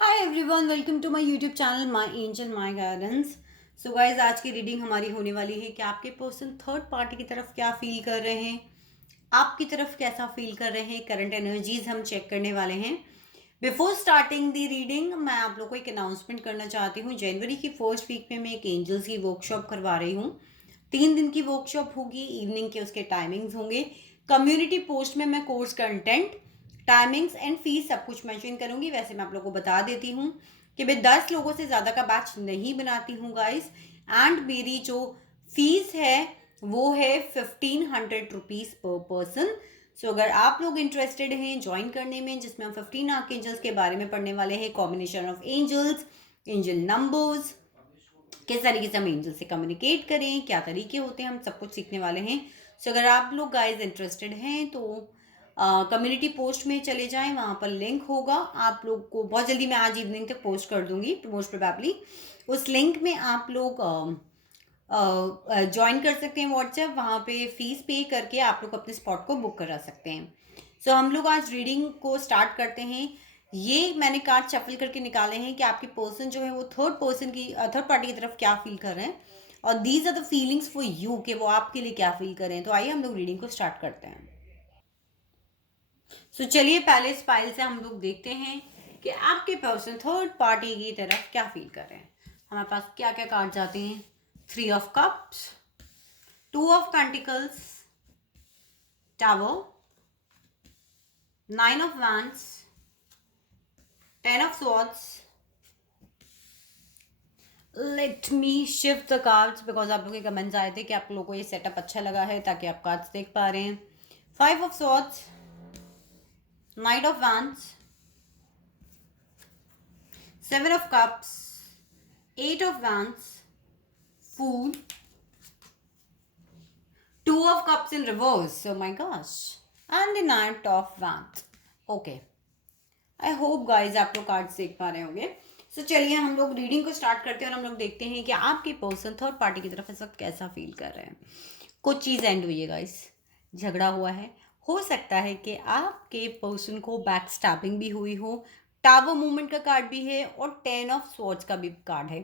Hi everyone, welcome to my YouTube channel my angel my guidance. So guys, आज की reading हमारी होने वाली है कि आपके पर्सन थर्ड पार्टी की तरफ क्या फील कर रहे हैं, आपकी तरफ कैसा फील कर रहे हैं। करंट एनर्जीज हम चेक करने वाले हैं। बिफोर स्टार्टिंग द रीडिंग, मैं आप लोग को एक अनाउंसमेंट करना चाहती हूँ। जनवरी की फर्स्ट वीक में मैं एक एंजल्स की वर्कशॉप करवा रही हूँ। 3 दिन की वर्कशॉप होगी, इवनिंग के उसके टाइमिंग्स होंगे। कम्युनिटी पोस्ट में मैं course content, timings and fees सब कुछ मेंशन करूंगी। वैसे मैं आप लोगों को बता देती हूँ कि मैं 10 लोगों से ज़्यादा का बैच नहीं बनाती हूँ गाइस। एंड मेरी जो फीस है वो है 1500 रुपीज़ पर पर्सन। सो अगर आप लोग इंटरेस्टेड हैं ज्वाइन करने में, जिसमें हम 15 आर्कएंजल्स के बारे में पढ़ने वाले हैं, combination of angels, angel numbers, किस तरीके से हम एंजल से कम्युनिकेट करें, क्या तरीके होते हैं, हम सब कुछ सीखने वाले हैं। सो अगर आप लोग गाइज इंटरेस्टेड हैं तो कम्युनिटी पोस्ट में चले जाएं, वहाँ पर लिंक होगा। आप लोग को बहुत जल्दी मैं आज इवनिंग तक पोस्ट कर दूंगी मोस्ट प्रोबेबली। उस लिंक में आप लोग ज्वाइन कर सकते हैं व्हाट्सएप। वहाँ पे फीस पे करके आप लोग अपने स्पॉट को बुक करा सकते हैं। सो हम लोग आज रीडिंग को स्टार्ट करते हैं। ये मैंने कार्ड शफल करके निकाले हैं कि आपके पर्सन जो है वो थर्ड पार्टी की तरफ क्या फील कर रहे हैं, और these are the feelings for you कि वो आपके लिए क्या फील कर रहे हैं। तो आइए हम लोग रीडिंग को स्टार्ट करते हैं। चलिए पहले इस फाइल से हम लोग देखते हैं कि आपके पर्सन थर्ड पार्टी की तरफ क्या फील कर रहे हैं। हमारे पास क्या क्या कार्ड आते हैं। 3 of cups, 2 of pentacles, tower, 9 of wands, 10 of swords. Let me shift the cards because आप लोगों के कमेंट्स आए थे कि आप लोगों को ये सेटअप अच्छा लगा है, ताकि आप कार्ड्स देख पा रहे हैं। 5 of swords, knight of wands, 7 of cups, 8 of wands, fool, 2 of cups in reverse. Oh my gosh. And the Knight of Wands. Okay. I hope guys आप लोग कार्ड्स देख पा रहे होंगे। चलिए हम लोग रीडिंग को स्टार्ट करते हैं और हम लोग देखते हैं कि आपके पर्सन थर्ड पार्टी की तरफ इस वक्त कैसा फील कर रहे हैं। कुछ चीज़ एंड हुई है गाइस, झगड़ा हुआ है। हो सकता है कि आपके पर्सन को बैक स्टैबिंग भी हुई हो। टावर मूवमेंट का कार्ड भी है और 10 ऑफ स्वॉर्ड्स का भी कार्ड है।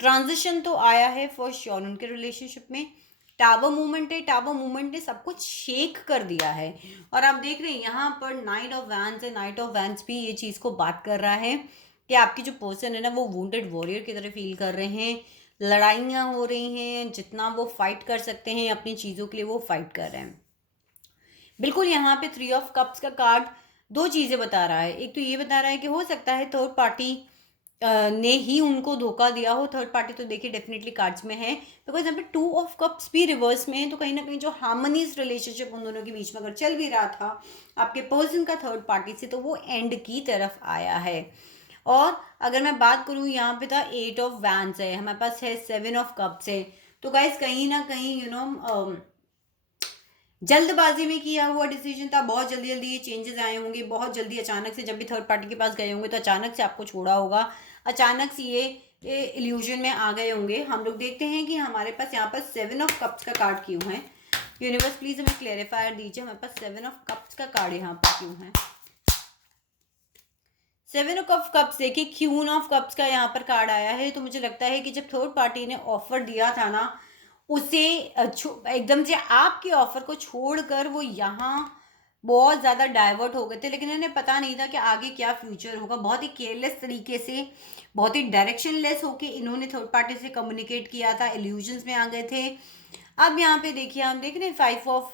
ट्रांजिशन तो आया है फॉर श्योर उनके रिलेशनशिप में। टावर मूवमेंट है, टावर मूवमेंट ने सब कुछ शेक कर दिया है। और आप देख रहे हैं यहाँ पर नाइट ऑफ वैंड्स है। नाइट ऑफ वैंड्स भी ये चीज़ को बात कर रहा है कि आपकी जो पर्सन है ना, वो वुंडेड वॉरियर की तरह फील कर रहे हैं। लड़ाइयाँ हो रही हैं, जितना वो फाइट कर सकते हैं अपनी चीज़ों के लिए वो फाइट कर रहे हैं। बिल्कुल यहाँ पे 3 ऑफ कप्स का कार्ड 2 चीज़ें बता रहा है। एक तो ये बता रहा है कि हो सकता है थर्ड पार्टी ने ही उनको धोखा दिया हो। थर्ड पार्टी तो देखिए डेफिनेटली कार्ड्स में है, बिकॉज यहाँ पे 2 ऑफ कप्स भी रिवर्स में है। तो कहीं ना कहीं जो हार्मनीज रिलेशनशिप उन दोनों के बीच में अगर चल भी रहा था आपके पर्सन का थर्ड पार्टी से, तो वो एंड की तरफ आया है। और अगर मैं बात करूँ, यहाँ पे था 8 ऑफ वैंड्स है, हमारे पास है 7 ऑफ कप्स है। तो गाइज कहीं ना कहीं जल्दबाजी में किया हुआ डिसीजन था। बहुत जल्दी जल्दी ये चेंजेस आए होंगे, बहुत जल्दी अचानक से जब भी थर्ड पार्टी के पास गए होंगे तो अचानक से आपको छोड़ा होगा, अचानक से ये इल्यूजन में आ गए होंगे। हम लोग देखते हैं कि हमारे पास यहाँ पर 7 ऑफ कप्स का कार्ड क्यों है। यूनिवर्स प्लीज हमें क्लेरिफायर दीजिए, हमारे पास 7 ऑफ कप्स का कार्ड यहाँ पर क्यों है। 7 ऑफ कप्स देखिए, क्यून ऑफ कप्स का यहाँ पर कार्ड आया है। तो मुझे लगता है कि जब थर्ड पार्टी ने ऑफर दिया था ना, उसे एकदम से आपके ऑफर को छोड़कर वो यहाँ बहुत ज़्यादा डाइवर्ट हो गए थे। लेकिन इन्हें पता नहीं था कि आगे क्या फ्यूचर होगा। बहुत ही केयरलेस तरीके से, बहुत ही डायरेक्शनलेस होके इन्होंने थर्ड पार्टी से कम्युनिकेट किया था, इल्यूजन्स में आ गए थे। अब यहाँ पे देखिए, हम देख रहे हैं 5 ऑफ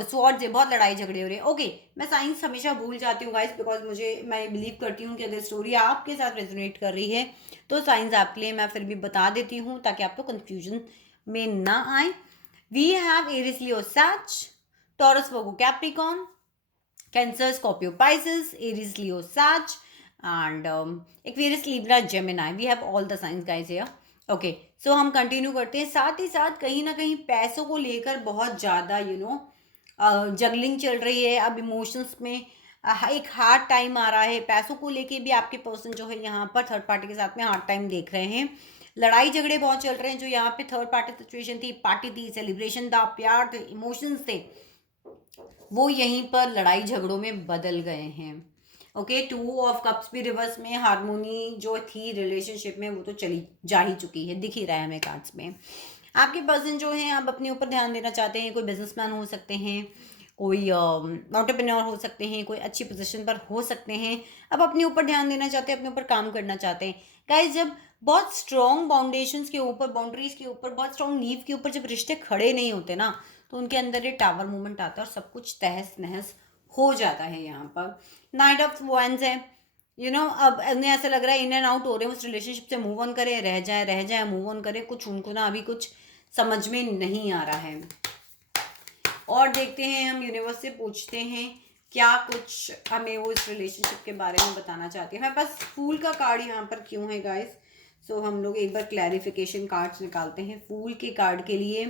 स्वॉर्ड से बहुत लड़ाई झगड़े हो रहे हैं। ओके, मैं साइंस हमेशा भूल जाती हूँ गाइस, बिकॉज मैं बिलीव करती हूँ कि अगर स्टोरी आपके साथ रेजोनेट कर रही है तो साइंस आपके लिए मैं फिर भी बता देती हूँ, ताकि आपको कंफ्यूजन में ना आए। We have Aries Leo Sag, Taurus Virgo Capricorn, Cancer Scorpio Pisces, Aries Leo Sag and Aquarius Libra Gemini. We have all the signs guys here. Okay, so हम कंटिन्यू करते हैं। साथ ही साथ कहीं ना कहीं पैसों को लेकर बहुत ज़्यादा जगलिंग चल रही है। अब इमोशंस में एक हार्ड टाइम आ रहा है। पैसों को लेके भी आपके पर्सन जो है यहाँ पर थर्ड पार्टी के साथ में हार्ड टाइम देख रहे हैं। लड़ाई झगड़े बहुत चल रहे हैं। जो यहाँ पे थर्ड पार्टी सिचुएशन थी, पार्टी थी, सेलिब्रेशन था, प्यार थे, इमोशंस थे, वो यहीं पर लड़ाई झगड़ों में बदल गए हैं। ओके, 2 ऑफ कप्स भी रिवर्स में, हारमोनी जो थी रिलेशनशिप में वो तो चली जा ही चुकी है, दिख ही रहा है हमें कार्ड्स में। आपके पर्सन जो हैं अब अपने ऊपर ध्यान देना चाहते हैं, कोई बिजनेसमैन हो सकते हैं, कोई एंटरप्रेन्योर हो सकते हैं, कोई अच्छी पोजीशन पर हो सकते हैं, अब अपने ऊपर ध्यान देना चाहते हैं, अपने ऊपर काम करना चाहते हैं। गाइस, जब बहुत स्ट्रॉन्ग बाउंडेशंस के ऊपर, बाउंड्रीज के ऊपर, बहुत स्ट्रॉन्ग नींव के ऊपर जब रिश्ते खड़े नहीं होते ना, तो उनके अंदर ये टावर मूवमेंट आता है और सब कुछ तहस नहस हो जाता है। यहाँ पर नाइट ऑफ वंस है, अब उन्हें ऐसा लग रहा है इन एंड आउट हो रहे हैं उस रिलेशनशिप से, मूव ऑन करे, रह जाए, मूव ऑन करे, कुछ उनको ना अभी कुछ समझ में नहीं आ रहा है। और देखते हैं, हम यूनिवर्स से पूछते हैं क्या कुछ हमें वो इस रिलेशनशिप के बारे में बताना चाहती है। हमारे पास फूल का कार्ड यहाँ पर क्यों है गाइस? सो हम लोग एक बार क्लैरिफिकेशन कार्ड्स निकालते हैं फूल के कार्ड के लिए।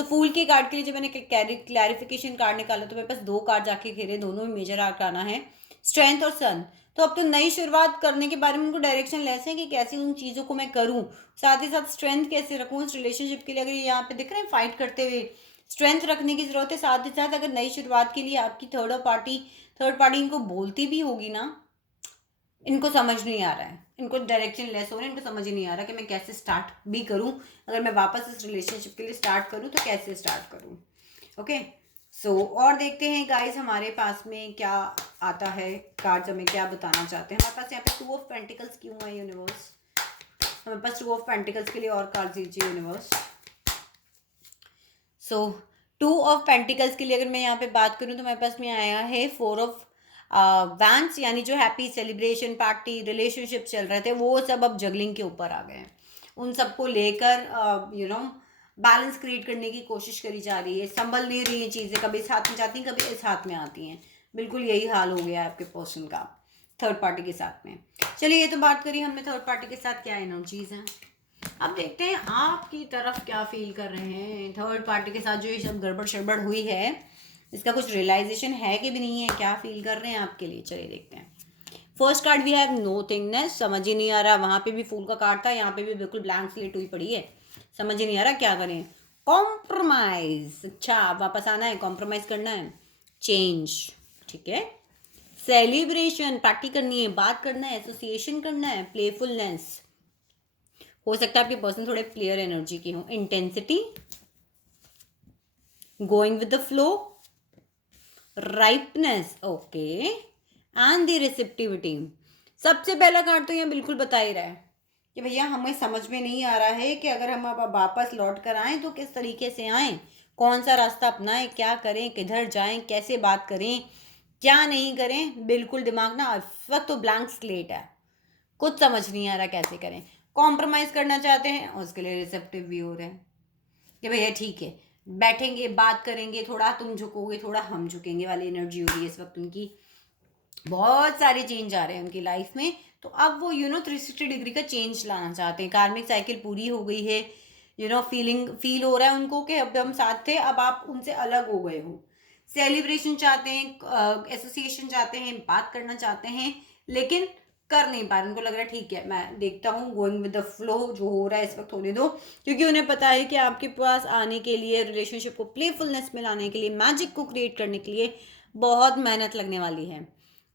फूल के कार्ड के लिए जब मैंने क्लैरिफिकेशन कार्ड निकाला तो मेरे पास 2 कार्ड जाके घेरे, दोनों में मेजर आर्काना है, स्ट्रेंथ और सन। तो अब तो नई शुरुआत करने के बारे में उनको डायरेक्शन लेसे हैं कि कैसे उन चीज़ों को मैं करूँ, साथ ही साथ स्ट्रेंथ कैसे रखूँ इस रिलेशनशिप के लिए। अगर यहाँ पे दिख रहे हैं फाइट करते हुए, स्ट्रेंथ रखने की जरूरत है। साथ ही साथ अगर नई शुरुआत के लिए आपकी थर्ड पार्टी इनको बोलती भी होगी ना, इनको समझ नहीं आ रहा है, इनको डायरेक्शन लेस हो रहा है, इनको समझ ही नहीं आ रहा कि मैं कैसे स्टार्ट भी करूं, अगर मैं वापस इस रिलेशनशिप के लिए स्टार्ट करूं तो कैसे स्टार्ट करूं। ओके, और देखते हैं गाइस हमारे पास में क्या आता है, कार्ड्स हमें क्या बताना चाहते हैं। हमारे पास यहाँ पे 2 ऑफ पेंटिकल्स क्यों है यूनिवर्स? हमारे पास 2 ऑफ पेंटिकल्स के लिए और कार्ड दीजिए यूनिवर्स। 2 ऑफ पेंटिकल्स के लिए अगर मैं यहाँ पे बात करूँ तो मेरे पास में आया है 4 ऑफ वैंड्स, यानी जो हैप्पी सेलिब्रेशन पार्टी रिलेशनशिप चल रहे थे वो सब अब जगलिंग के ऊपर आ गए हैं। उन सबको लेकर बैलेंस क्रिएट करने की कोशिश करी जा रही है, संभल नहीं रही है चीज़ें, कभी इस हाथ में जाती हैं, कभी इस हाथ में आती हैं। बिल्कुल यही हाल हो गया है आपके पर्सन का थर्ड पार्टी के साथ में। चलिए, ये तो बात करी हमने थर्ड पार्टी के साथ क्या एनर्जीज हैं। अब देखते हैं आपकी तरफ क्या फील कर रहे हैं थर्ड पार्टी के साथ जो ये सब गड़बड़ शड़बड़ हुई है, इसका कुछ रियलाइजेशन है कि भी नहीं है, क्या फील कर रहे हैं आपके लिए। चलिए देखते हैं। फर्स्ट कार्ड वी हैव नोथिंगनेस, समझ ही नहीं आ रहा, वहां पे भी फूल का कार्ड था, यहाँ पे भी बिल्कुल ब्लैंक स्लेट हुई पड़ी है, समझ ही नहीं आ रहा क्या करें। कॉम्प्रोमाइज, अच्छा वापस आना है, कॉम्प्रोमाइज करना है, चेंज, ठीक है, सेलिब्रेशन, पार्टी करनी है, बात करना है, एसोसिएशन करना है, प्लेफुलनेस, हो सकता है आपके पर्सन थोड़े क्लियर एनर्जी के हों, intensity, going with the flow, ripeness, okay, and the receptivity. सबसे पहला कार्ड तो यहाँ बिल्कुल बता ही रहा है कि भैया हमें समझ में नहीं आ रहा है कि अगर हम अब वापस लौट कर आएँ तो किस तरीके से आएँ, कौन सा रास्ता अपनाएं, क्या करें, किधर जाएं, कैसे बात करें, क्या नहीं करें। बिल्कुल दिमाग ना इस वक्त तो ब्लैंक स्लेट है, कुछ समझ नहीं आ रहा कैसे करें। कॉम्प्रोमाइज़ करना चाहते हैं और उसके लिए रिसेप्टिव भी हो रहे हैं कि भैया ठीक है, बैठेंगे, बात करेंगे, थोड़ा तुम झुकोगे थोड़ा हम झुकेंगे वाली एनर्जी हो रही है इस वक्त उनकी। बहुत सारे चेंज आ रहे हैं उनकी लाइफ में, तो अब वो 360 डिग्री का चेंज लाना चाहते हैं। कार्मिक साइकिल पूरी हो गई है, फील हो रहा है उनको कि अब हम साथ थे, अब आप उनसे अलग हो गए हो। सेलिब्रेशन चाहते हैं, एसोसिएशन चाहते हैं, बात करना चाहते हैं, लेकिन कर नहीं पा रहे। उनको लग रहा है ठीक है मैं देखता हूँ, गोइंग विद द फ्लो, जो हो रहा है इस वक्त होने दो, क्योंकि उन्हें पता है कि आपके पास आने के लिए, रिलेशनशिप को प्लेफुलनेस में लाने के लिए, मैजिक को क्रिएट करने के लिए बहुत मेहनत लगने वाली है,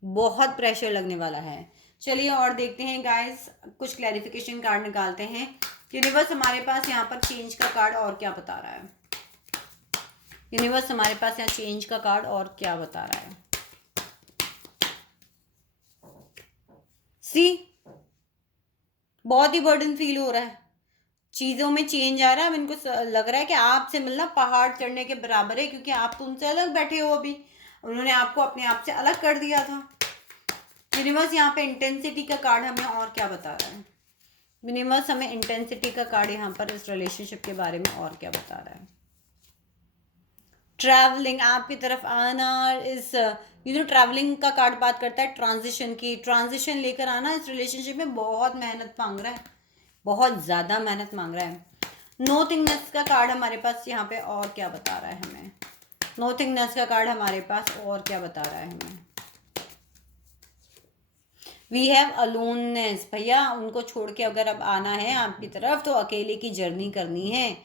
बहुत प्रेशर लगने वाला है। चलिए और देखते हैं गाइस, कुछ क्लैरिफिकेशन कार्ड निकालते हैं। यूनिवर्स हमारे पास यहाँ पर चेंज का कार्ड और क्या बता रहा है? यूनिवर्स हमारे पास यहाँ चेंज का कार्ड और क्या बता रहा है? सी, बहुत ही बर्डन फील हो रहा है, चीज़ों में चेंज आ रहा है। अब इनको लग रहा है कि आपसे मिलना पहाड़ चढ़ने के बराबर है, क्योंकि आप तो उनसे अलग बैठे हो, अभी उन्होंने आपको अपने आप से अलग कर दिया था। यूनिवर्स यहाँ पे इंटेंसिटी का कार्ड हमें और क्या बता रहा है? यूनिवर्स हमें इंटेंसिटी का कार्ड यहाँ पर इस रिलेशनशिप के बारे में और क्या बता रहा है? ट्रैवलिंग, आपकी तरफ आना, इस ट्रैवलिंग का कार्ड बात करता है ट्रांजिशन की, ट्रांजिशन लेकर आना इस रिलेशनशिप में बहुत मेहनत मांग रहा है, बहुत ज़्यादा मेहनत मांग रहा है। नोथिंगनेस का कार्ड हमारे पास यहाँ पे और क्या बता रहा है हमें? नोथिंगनेस का कार्ड हमारे पास और क्या बता रहा है हमें? वी हैव अलोननेस, भैया उनको छोड़ के अगर अब आना है आपकी तरफ तो अकेले की जर्नी करनी है,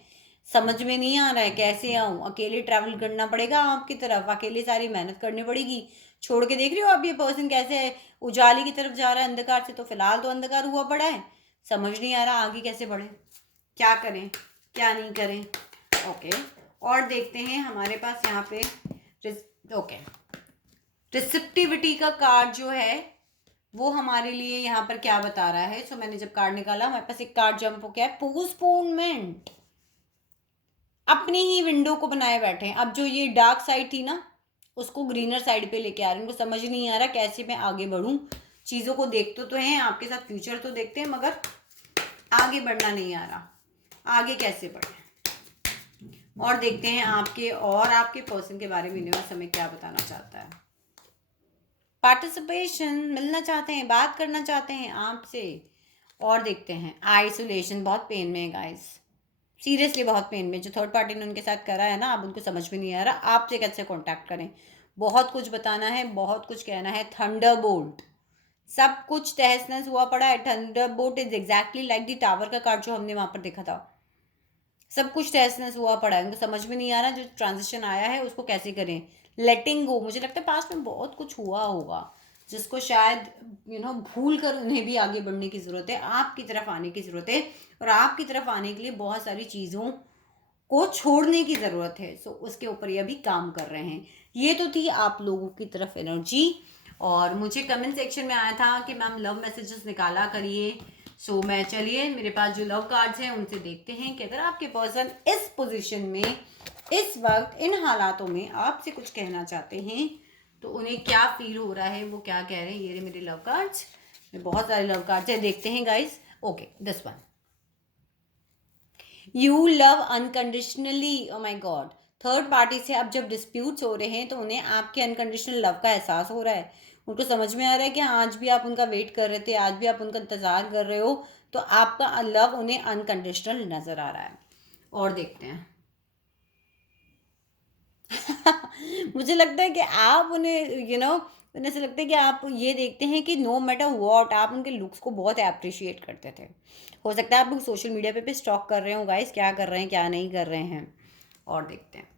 समझ में नहीं आ रहा है कैसे आऊँ, अकेले ट्रैवल करना पड़ेगा आपकी तरफ, अकेले सारी मेहनत करनी पड़ेगी, छोड़ के देख रही हो आप ये पर्सन कैसे उजाले की तरफ जा रहा है अंधकार से, तो फिलहाल तो अंधकार हुआ पड़ा है, समझ नहीं आ रहा आगे कैसे बढ़े, क्या करें क्या नहीं करें। ओके, और देखते हैं हमारे पास यहाँ पे ओके रिसेप्टिविटी का कार्ड जो है वो हमारे लिए यहाँ पर क्या बता रहा है। सो मैंने जब कार्ड निकाला हमारे पास एक कार्ड जंप हो गया है, पोस्टपोनमेंट। अपनी ही विंडो को बनाए बैठे हैं। अब जो ये डार्क साइड थी ना उसको ग्रीनर साइड पे लेके आ रहे हैं। उनको समझ नहीं आ रहा कैसे मैं आगे बढ़ूं। चीज़ों को देखते तो हैं, आपके साथ फ्यूचर तो देखते हैं, मगर आगे बढ़ना नहीं आ रहा, आगे कैसे बढ़े। और देखते हैं आपके पर्सन के बारे में यूनिवर्स हमें क्या बताना चाहता है। पार्टिसिपेशन, मिलना चाहते हैं, बात करना चाहते हैं आपसे। और देखते हैं आइसोलेशन, बहुत पेन में है गाइस, सीरियसली बहुत पेन में। जो थर्ड पार्टी ने उनके साथ करा है ना, अब उनको समझ में नहीं आ रहा आपसे कैसे कांटेक्ट करें। बहुत कुछ बताना है, बहुत कुछ कहना है। थंडरबोल्ट, सब कुछ तहस नहस हुआ पड़ा है। Thunderbolt is exactly like the tower का कार्ड जो हमने वहां पर देखा था। सब कुछ तहस नहस हुआ पड़ा है, उनको समझ में नहीं आ रहा जो ट्रांजिशन आया है उसको कैसे करें। लेटिंग गो, मुझे लगता है पास्ट में बहुत कुछ हुआ होगा जिसको शायद भूल कर उन्हें भी आगे बढ़ने की ज़रूरत है, आपकी तरफ आने की ज़रूरत है। और आपकी तरफ आने के लिए बहुत सारी चीज़ों को छोड़ने की ज़रूरत है। सो उसके ऊपर ये अभी काम कर रहे हैं। ये तो थी आप लोगों की तरफ एनर्जी। और मुझे कमेंट सेक्शन में आया था कि मैम लव मैसेजेस निकाला करिए। सो मैं चलिए मेरे पास जो लव कार्ड्स हैं उनसे देखते हैं कि अगर आपके पर्सन इस पोजीशन में इस वक्त इन हालातों में आपसे कुछ कहना चाहते हैं तो उन्हें क्या फील हो रहा है, वो क्या कह रहे हैं। ये रहे मेरे लव कार्ड्स, बहुत सारे लव कार्ड्स हैं, देखते हैं guys. Okay, this one, you love unconditionally. Oh my God, third party से अब जब डिस्प्यूट्स हो रहे हैं तो उन्हें आपके अनकंडीशनल लव का एहसास हो रहा है। उनको समझ में आ रहा है कि आज भी आप उनका वेट कर रहे थे, आज भी आप उनका इंतज़ार कर रहे हो, तो आपका लव उन्हें अनकंडीशनल नज़र आ रहा है। और देखते हैं मुझे लगता है कि आप उन्हें उन्हें ऐसा लगता है कि आप ये देखते हैं कि नो मैटर वॉट आप उनके लुक्स को बहुत अप्रिशिएट करते थे। हो सकता है आप लोग सोशल मीडिया पे स्टॉक कर रहे हो गाइस, क्या कर रहे हैं क्या नहीं कर रहे हैं। और देखते हैं,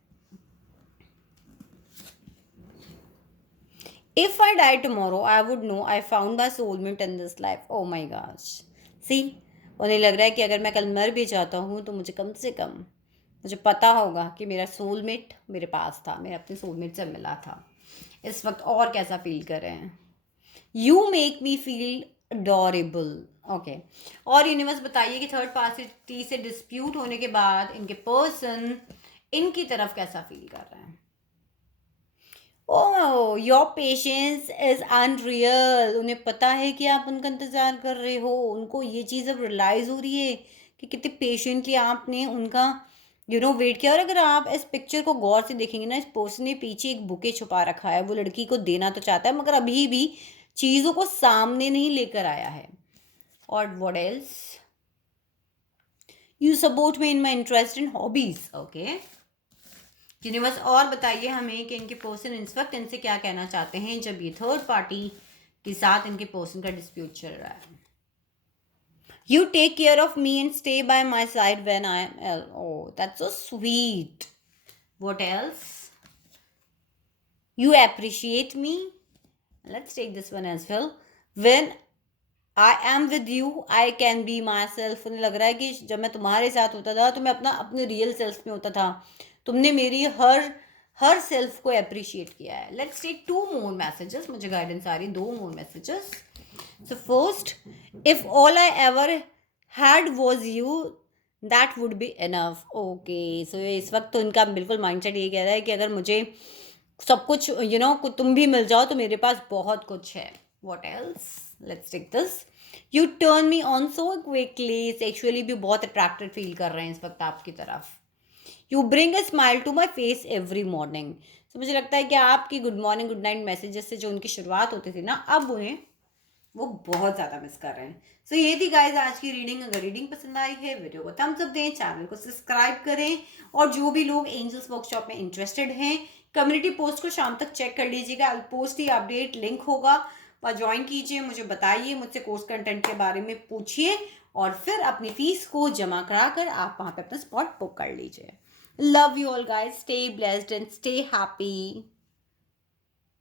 if I die tomorrow I would know I found my soulmate in this life. Oh my gosh, see उन्हें लग रहा है कि अगर मैं कल मर भी जाता हूँ तो मुझे कम से कम मुझे पता होगा कि मेरा सोलमेट मेरे पास था, मैं अपने सोलमेट से मिला था। इस वक्त और कैसा फील कर रहे हैं। You make me feel adorable. Okay, और यूनिवर्स बताइए कि थर्ड पार्टी से डिस्प्यूट होने के बाद इनके पर्सन इनकी तरफ कैसा फील कर रहे हैं। ओह, योर पेशेंस इज अनरियल। उन्हें पता है कि आप उनका इंतज़ार कर रहे हो, उनको ये चीज़ अब रियलाइज़ हो रही है कि कितने पेशेंटली आपने उनका वेट किया। और अगर आप इस पिक्चर को गौर से देखेंगे ना, इस पर्सन ने पीछे एक बुके छुपा रखा है। वो लड़की को देना तो चाहता है मगर अभी भी चीज़ों को सामने नहीं लेकर आया है। और what else, you support me in my interest in hobbies. Okay universe, और बताइए हमें कि इनके पर्सन इस वक्त इनसे क्या कहना चाहते हैं जब ये थर्ड पार्टी के साथ इनके पर्सन का डिस्प्यूट चल रहा है। You take care of me and stay by my side when I am ill. Oh, that's so sweet. What else? You appreciate me. Let's take this one as well. When I am with you, I can be myself. उन्हें लग रहा है कि जब मैं तुम्हारे साथ होता था तो मैं अपने रियल सेल्फ में होता था। तुमने मेरी हर सेल्फ को अप्रिशिएट किया है। लेट्स टेक 2 more मैसेजेस, मुझे गाइडेंस आ रही 2 more messages. So first, if all I ever had was you, that would be enough. Okay, so इस वक्त तो इनका बिल्कुल माइंडसेट ये कह रहा है कि अगर मुझे सब कुछ तुम भी मिल जाओ तो मेरे पास बहुत कुछ है। What else? Let's take this. You turn me on so quickly. Sexually भी बहुत attracted फील कर रहे हैं इस वक्त आपकी तरफ। You bring a smile to my face every morning. So मुझे लगता है कि आपकी good morning good night messages से जो उनकी शुरुआत होती थी ना, अब उन्हें वो बहुत ज़्यादा मिस कर रहे हैं। सो ये थी गाइज आज की रीडिंग। अगर रीडिंग पसंद आई है वीडियो को थम्स अप दें, चैनल को सब्सक्राइब करें। और जो भी लोग एंजल्स वर्कशॉप में इंटरेस्टेड हैं, कम्युनिटी पोस्ट को शाम तक चेक कर लीजिएगा। पोस्ट ही अपडेट लिंक होगा, वह ज्वाइन कीजिए, मुझे बताइए, मुझसे कोर्स कंटेंट के बारे में पूछिए और फिर अपनी फीस को जमा करा कर आप वहाँ पे अपना स्पॉट बुक कर लीजिए। Love you all guys, stay blessed and stay happy.